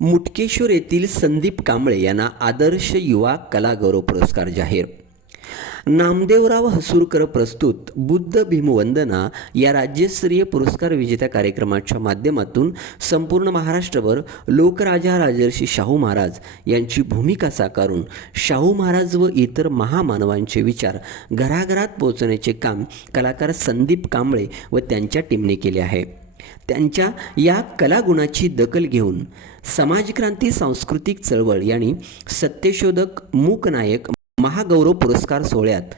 मुटकेश्वर येथील संदीप कांबळे यांना आदर्श युवा कला गौरव पुरस्कार जाहीर. नामदेवराव हसूरकर प्रस्तुत बुद्ध भीमवंदना या राज्यस्तरीय पुरस्कार विजेत्या कार्यक्रमाच्या माध्यमातून संपूर्ण महाराष्ट्रभर लोकराजा राजर्षी शाहू महाराज यांची भूमिका साकारून शाहू महाराज व इतर महामानवांचे विचार घराघरात पोहोचवण्याचे काम कलाकार संदीप कांबळे व त्यांच्या टीमने केले आहे. त्यांच्या या कलागुणाची दखल घेऊन समाजक्रांती सांस्कृतिक चळवळ यांनी सत्यशोधक मूकनायक महागौरव पुरस्कार सोहळ्यात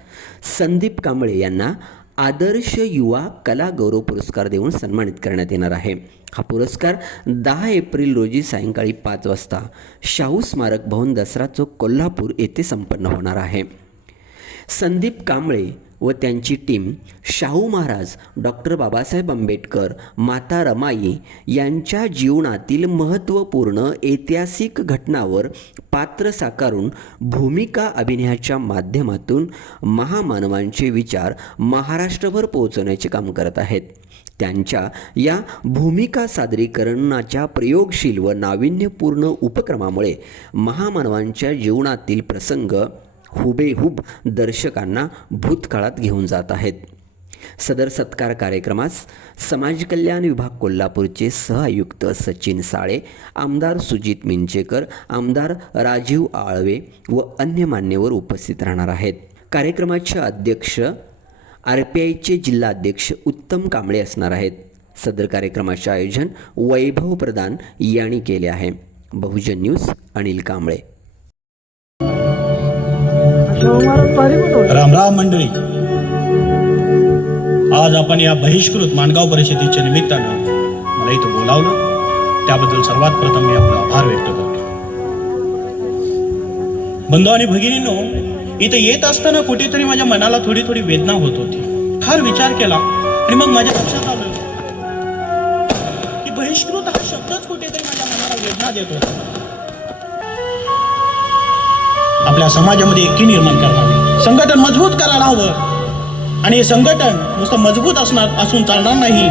संदीप कांबळे यांना आदर्श युवा कला गौरव पुरस्कार देऊन सन्मानित करण्यात येणार आहे. हा पुरस्कार 10 एप्रिल रोजी सायंकाळी 5 वाजता शाहू स्मारक भवन, दसरा चौक, कोल्हापूर येथे संपन्न होणार आहे. संदीप कांबळे व त्यांची टीम शाहू महाराज, डॉक्टर बाबासाहेब आंबेडकर, माता रमाई यांच्या जीवनातील महत्त्वपूर्ण ऐतिहासिक घटनावर पात्र साकारून भूमिका अभिनयाच्या माध्यमातून महामानवांचे विचार महाराष्ट्रभर पोहोचवण्याचे काम करत आहेत. त्यांच्या या भूमिका सादरीकरणाच्या प्रयोगशील व नाविन्यपूर्ण उपक्रमामुळे महामानवांच्या जीवनातील प्रसंग हुबेहूब दर्शकांना भूतकाळात घेऊन जात आहेत. सदर सत्कार कार्यक्रमास समाज कल्याण विभाग कोल्हापूरचे सहआयुक्त सचिन साळे, आमदार सुजित मिंचेकर, आमदार राजीव आळवे व अन्य मान्यवर उपस्थित राहणार आहेत. कार्यक्रमाचे अध्यक्ष RPIचे जिल्हाध्यक्ष उत्तम कांबळे असणार आहेत. सदर कार्यक्रमाचे आयोजन वैभव प्रधान यांनी केले आहे. बहुजन न्यूज अनिल कांबळे. राम राम मंडळी, आज आपण या बहिष्कृत माणगाव परिषदेच्या निमित्तानं मला इथं बोलावलं, त्याबद्दल सर्वात प्रथम मी आपला आभार व्यक्त करतो. बंधू आणि भगिनींनो, इथं येत असताना कुठेतरी माझ्या मनाला थोडी थोडी वेदना होत होती. फार विचार केला आणि मग माझ्या लक्षात आलं की बहिष्कृत हा शब्दच कुठेतरी माझ्या मनाला वेदना देत होता. आपल्या समाजामध्ये एकी निर्माण करावी, संघटन मजबूत करायला हवं. आणि हे संघटन नुसतं मजबूत असून चालणार नाही,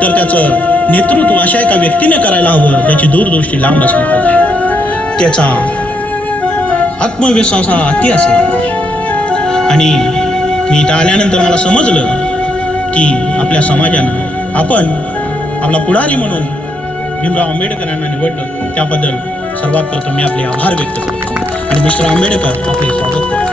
तर त्याचं नेतृत्व अशा एका व्यक्तीने करायला हवं, त्याची दूरदृष्टी लांब असली पाहिजे, त्याचा आत्मविश्वास हा अति असला पाहिजे. आणि मी इथं आल्यानंतर मला समजलं की आपल्या समाजानं आपण आपला पुढारी म्हणून भीमराव आंबेडकर यांना निवडलं. त्याबद्दल सर्वात प्रथम मी आपले आभार व्यक्त करतो आणि मिस्टर आंबेडकर आपले स्वागत करतो.